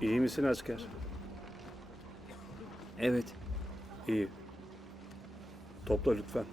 İyi misin asker? Evet. İyi. Topla lütfen.